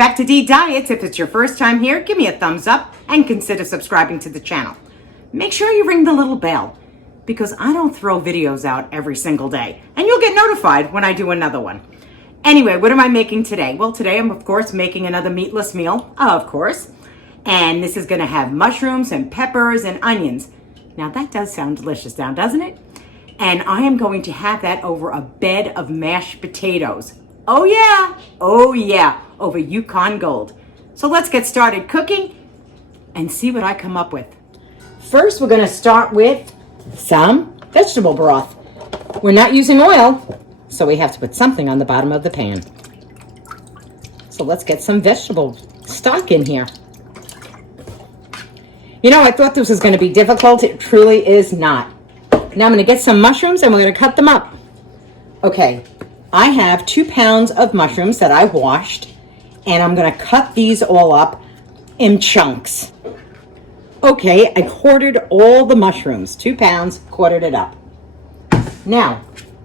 back to Diets. If it's your first time here, give me a thumbs up and consider subscribing to the channel. Make sure you ring the little bell because I don't throw videos out every single day and you'll get notified when I do another one. Anyway, what am I making today? Well, today I'm of course making another meatless meal, of course. And this is gonna have mushrooms and peppers and onions. Now that does sound delicious now, doesn't it? And I am going to have that over a bed of mashed potatoes. Oh yeah, over Yukon Gold. So let's get started cooking and see what I come up with. First, we're gonna start with some vegetable broth. We're not using oil, so we have to put something on the bottom of the pan. So let's get some vegetable stock in here. You know, I thought this was gonna be difficult. It truly is not. Now I'm gonna get some mushrooms and we're gonna cut them up. Okay, I have 2 pounds of mushrooms that I washed and I'm gonna cut these all up in chunks. Okay, I quartered all the mushrooms, 2 pounds, quartered it up. Now,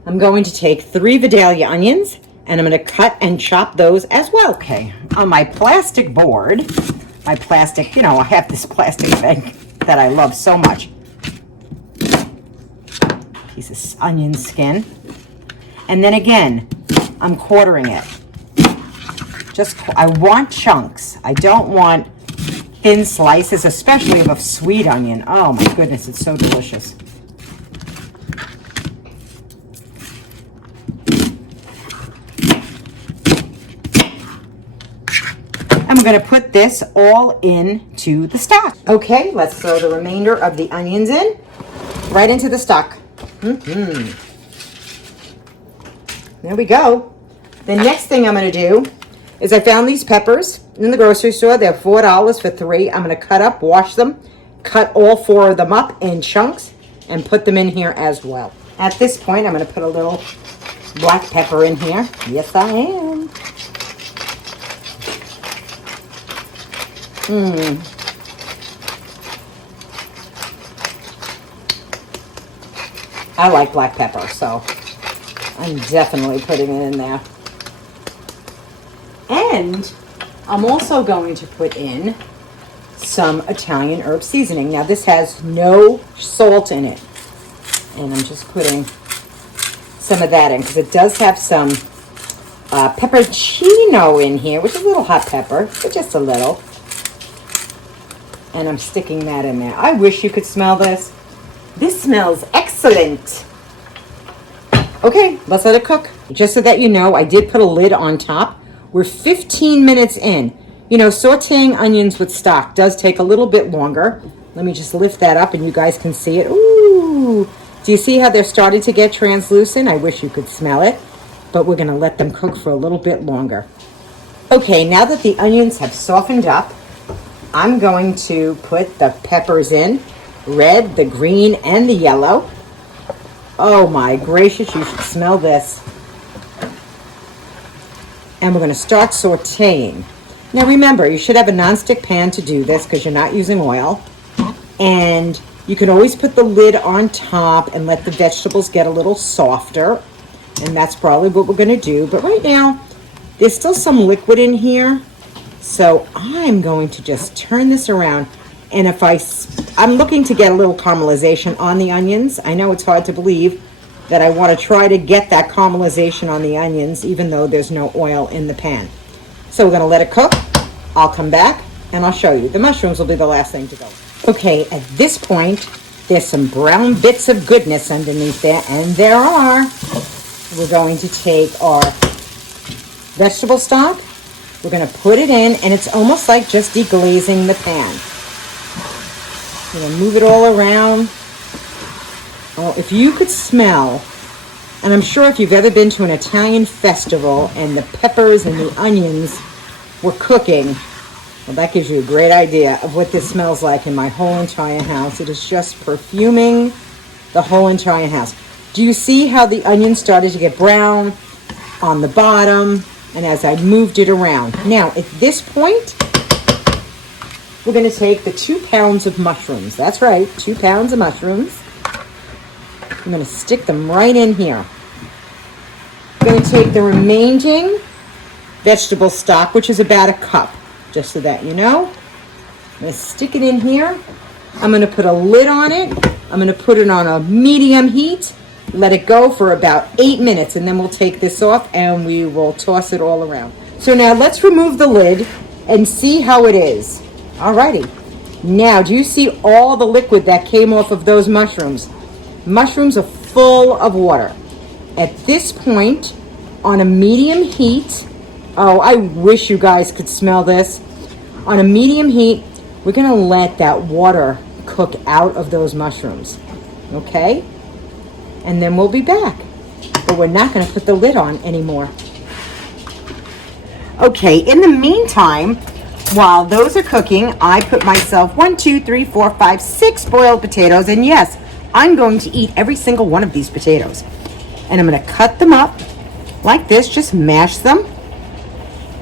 I'm going to take 3 Vidalia onions and I'm gonna cut and chop those as well. Okay, on my plastic board, my plastic, I have this plastic thing that I love so much. Piece of onion skin. And then again, I'm quartering it. I want chunks. I don't want thin slices, especially of a sweet onion. Oh my goodness, it's so delicious. I'm going to put this all into the stock. Okay, let's throw the remainder of the onions in, right into the stock. There we go. The next thing I'm going to do is I found these peppers in the grocery store. They're $4 for 3. I'm going to cut up, wash them, cut all 4 of them up in chunks, and put them in here as well. At this point, I'm going to put a little black pepper in here. Yes, I am. I like black pepper, so I'm definitely putting it in there. And I'm also going to put in some Italian herb seasoning. Now this has no salt in it. And I'm just putting some of that in because it does have some pepperoncino in here, which is a little hot pepper, but just a little. And I'm sticking that in there. I wish you could smell this. This smells excellent. Okay, let's let it cook. Just so that you know, I did put a lid on top. We're 15 minutes in. Sauteing onions with stock does take a little bit longer. Let me just lift that up and you guys can see it. Ooh, do you see how they're starting to get translucent? I wish you could smell it, but we're gonna let them cook for a little bit longer. Okay, now that the onions have softened up, I'm going to put the peppers in, red, the green, and the yellow. Oh my gracious, you should smell this. And we're going to start sauteing. Now remember, you should have a nonstick pan to do this because you're not using oil. And you can always put the lid on top and let the vegetables get a little softer. And that's probably what we're going to do. But right now, there's still some liquid in here. So I'm going to just turn this around. And if I'm looking to get a little caramelization on the onions. I know it's hard to believe that I want to try to get that caramelization on the onions, even though there's no oil in the pan. So we're going to let it cook. I'll come back and I'll show you. The mushrooms will be the last thing to go. Okay, at this point, there's some brown bits of goodness underneath there, and there are. We're going to take our vegetable stock. We're going to put it in, and it's almost like just deglazing the pan. We're going to move it all around. Oh, if you could smell, and I'm sure if you've ever been to an Italian festival and the peppers and the onions were cooking, well, that gives you a great idea of what this smells like in my whole entire house. It is just perfuming the whole entire house. Do you see how the onions started to get brown on the bottom? And as I moved it around. Now, at this point, we're going to take the 2 pounds of mushrooms. That's right, 2 pounds of mushrooms. I'm going to stick them right in here. I'm going to take the remaining vegetable stock, which is about a cup, just so that you know. I'm going to stick it in here. I'm going to put a lid on it. I'm going to put it on a medium heat. Let it go for about 8 minutes, and then we'll take this off and we will toss it all around. So now let's remove the lid and see how it is. Alrighty. Now, do you see all the liquid that came off of those mushrooms? Mushrooms are full of water. At this point, on a medium heat, oh, I wish you guys could smell this. On a medium heat, we're going to let that water cook out of those mushrooms. Okay? And then we'll be back. But we're not going to put the lid on anymore. Okay, in the meantime, while those are cooking, I put myself 1, 2, 3, 4, 5, 6 boiled potatoes. And yes, I'm going to eat every single one of these potatoes. And I'm going to cut them up like this, just mash them.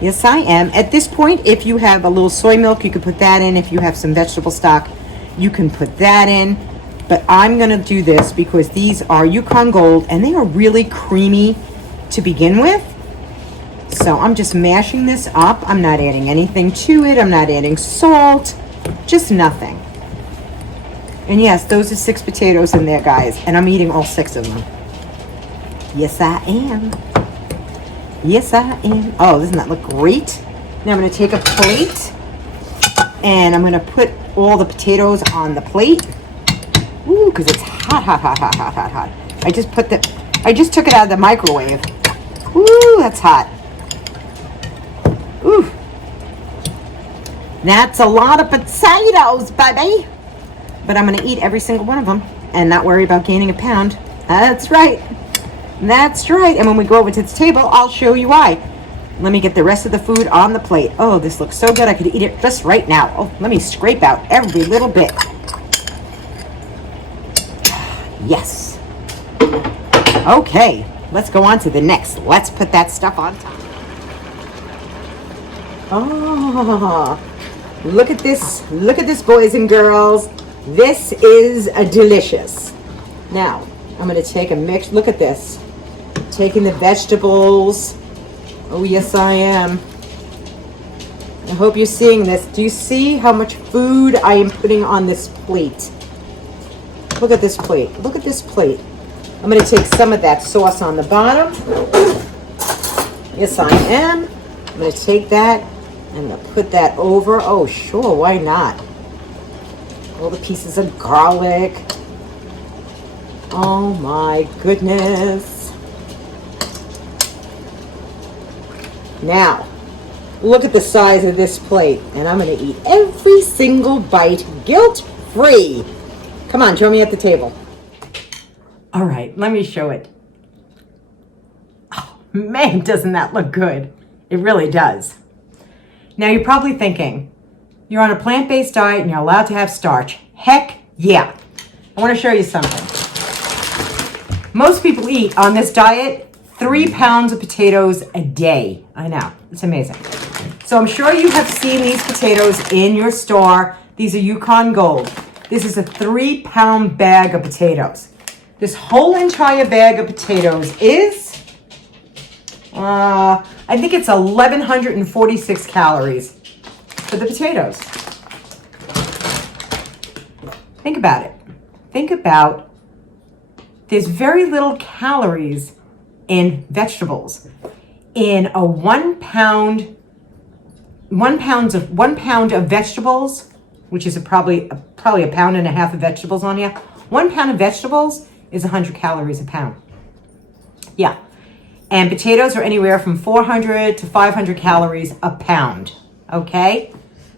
Yes, I am. At this point, if you have a little soy milk, you can put that in. If you have some vegetable stock, you can put that in. But I'm going to do this because these are Yukon Gold and they are really creamy to begin with. So I'm just mashing this up. I'm not adding anything to it. I'm not adding salt, just nothing. And yes, those are 6 potatoes in there, guys. And I'm eating all 6 of them. Yes, I am. Yes, I am. Oh, doesn't that look great? Now I'm going to take a plate and I'm going to put all the potatoes on the plate. Ooh, because it's hot, hot, hot, hot, hot, hot, hot. I just took it out of the microwave. Ooh, that's hot. Ooh. That's a lot of potatoes, baby. But I'm going to eat every single one of them and not worry about gaining a pound. That's right. That's right. And when we go over to the table, I'll show you why. Let me get the rest of the food on the plate. Oh, this looks so good. I could eat it just right now. Oh, let me scrape out every little bit. Yes. Okay, let's go on to the next. Let's put that stuff on top. Oh, look at this. Look at this, boys and girls. This is delicious. Now, I'm going to take a mix. Look at this. Taking the vegetables. Oh, yes, I am. I hope you're seeing this. Do you see how much food I am putting on this plate? Look at this plate. Look at this plate. I'm going to take some of that sauce on the bottom. Yes, I am. I'm going to take that and put that over. Oh, sure. Why not? All the pieces of garlic. Oh, my goodness. Now, look at the size of this plate. And I'm going to eat every single bite guilt-free. Come on, join me at the table. All right, let me show it. Oh, man, doesn't that look good? It really does. Now, you're probably thinking, you're on a plant-based diet and you're allowed to have starch. Heck yeah. I want to show you something. Most people eat on this diet 3 pounds of potatoes a day. I know, it's amazing. So I'm sure you have seen these potatoes in your store. These are Yukon Gold. This is a 3-pound bag of potatoes. This whole entire bag of potatoes is, I think it's 1,146 calories for the potatoes. Think about it. Think about, there's very little calories in vegetables. In a 1 pound of vegetables, which is probably a pound and a half of vegetables on here. 1 pound of vegetables is 100 calories a pound. Yeah. And potatoes are anywhere from 400 to 500 calories a pound. Okay?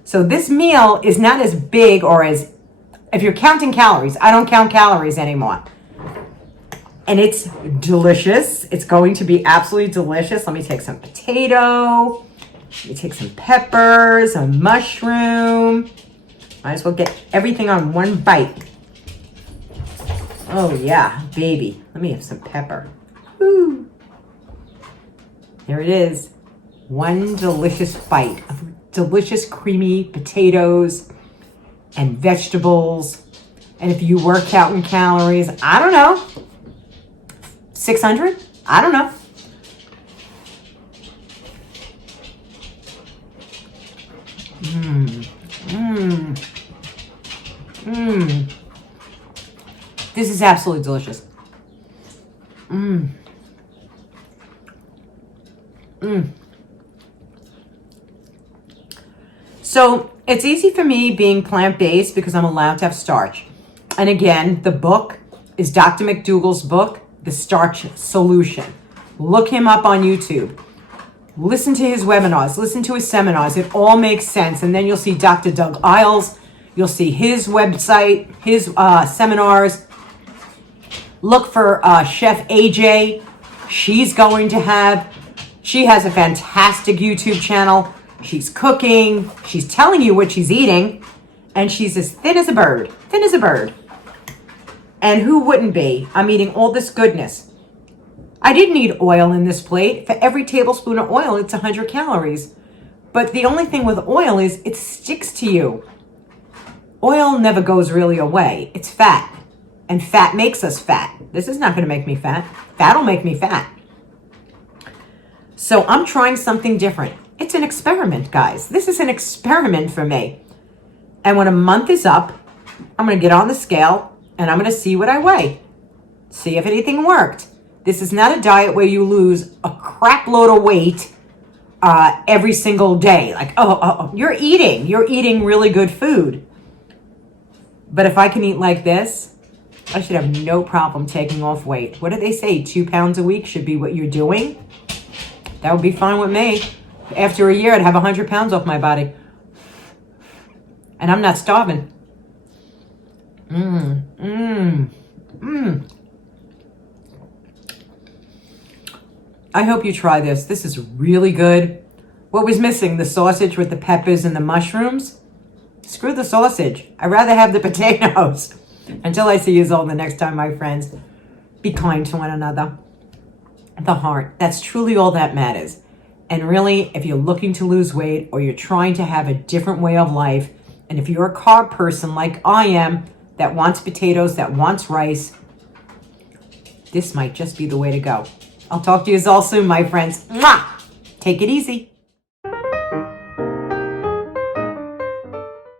So this meal is not as big or as, if you're counting calories, I don't count calories anymore. And it's delicious. It's going to be absolutely delicious. Let me take some potato. Let me take some peppers, a mushroom. Might as well get everything on one bite. Oh yeah, baby. Let me have some pepper. Woo. There it is. One delicious bite of delicious creamy potatoes and vegetables. And if you were counting calories, I don't know, 600? I don't know. This is absolutely delicious. So it's easy for me being plant-based because I'm allowed to have starch. And again, the book is Dr. McDougall's book, The Starch Solution. Look him up on YouTube. Listen to his webinars. Listen to his seminars. It all makes sense. And then you'll see Dr. Doug Isles. You'll see his website, his seminars. Look for Chef AJ. She has a fantastic YouTube channel. She's cooking. She's telling you what she's eating. And she's as thin as a bird. Thin as a bird. And who wouldn't be? I'm eating all this goodness. I didn't need oil in this plate. For every tablespoon of oil, it's 100 calories. But the only thing with oil is it sticks to you. Oil never goes really away. It's fat. And fat makes us fat. This is not going to make me fat. Fat will make me fat. So I'm trying something different. It's an experiment, guys. This is an experiment for me. And when a month is up, I'm going to get on the scale and I'm going to see what I weigh. See if anything worked. This is not a diet where you lose a crap load of weight every single day. Like, you're eating really good food. But if I can eat like this, I should have no problem taking off weight. What do they say? 2 pounds a week should be what you're doing? That would be fine with me. After a year, I'd have 100 pounds off my body. And I'm not starving. I hope you try this. This is really good. What was missing? The sausage with the peppers and the mushrooms? Screw the sausage. I'd rather have the potatoes. Until I see you all the next time, my friends, be kind to one another. The heart. That's truly all that matters. And really, if you're looking to lose weight or you're trying to have a different way of life, and if you're a carb person like I am, that wants potatoes, that wants rice, this might just be the way to go. I'll talk to you all soon, my friends. Mwah! Take it easy.